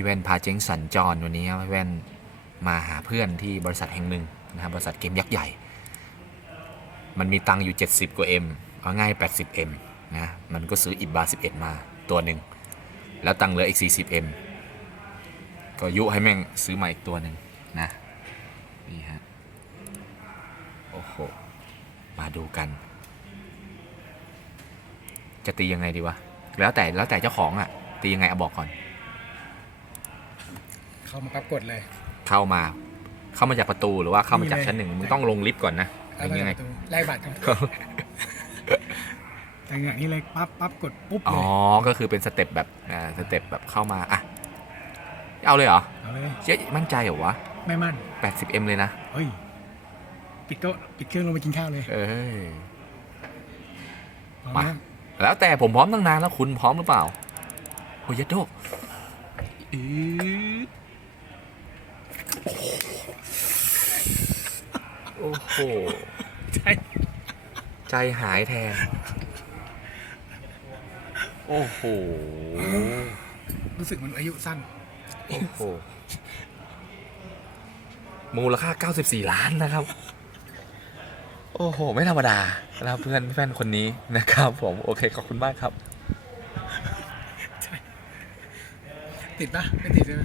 พี่แว่นพาเจ๊งสัญจรวันนี้ครับพี่แว่นมาหาเพื่อนที่บริษัทแห่งหนึ่งนะครับบริษัทเกมยักษ์ใหญ่ มันมีตังค์อยู่ 70 กว่า M เอาง่าย 80 M นะ มันก็ซื้ออิบบา11 มาตัวหนึ่ง แล้วตังค์เหลืออีก 40 M ก็ยุให้แม่งซื้อมาอีกตัวหนึ่งนะ นี่ฮะ โอ้โห มาดูกัน จะตียังไงดีวะ แล้วแต่แล้วแต่เจ้าของอะตียังไงเอาบอกก่อน เข้ามาปั๊บกดเลยเข้ามา เข้ามาจากประตูหรือว่าเข้ามาจากนี่เลยชั้นหนึ่งมึงต้องลงลิฟต์ก่อนนะหแล้วรือก็ยังไงประตูแลกบัตรครับแต่อย่างนี้เลยปั๊บปั๊บกดปุ๊บอ๋เลอยก็คือเป็นสเต็ปแบบอ่าสเต็ปแบบเข้ามาอะเอาเลยเหรอเอาเลยเจ๊มั่นใจเหรอวะไม่มั่น 80M เลยนะเฮ้ยปิดโต๊ะปิดเครื่องลงไปกินข้าวเลย เออพร้อมานะแล้วแต่ผมพร้อมตั้งนานแล้วคุณพร้อมหรือเปล่าโอ้ยดโดอืด อ้โห ใช่ใจหายแทน โอ้โห รู้สึกมันอายุสั้น โอ้โห มูลค่า 94 ล้านนะครับ โอ้โห ไม่ธรรมดานะครับเพื่อนเพื่อนคนนี้นะครับผม โอเค ขอบคุณมากครับ ติดปะไม่ติดใช่ไหม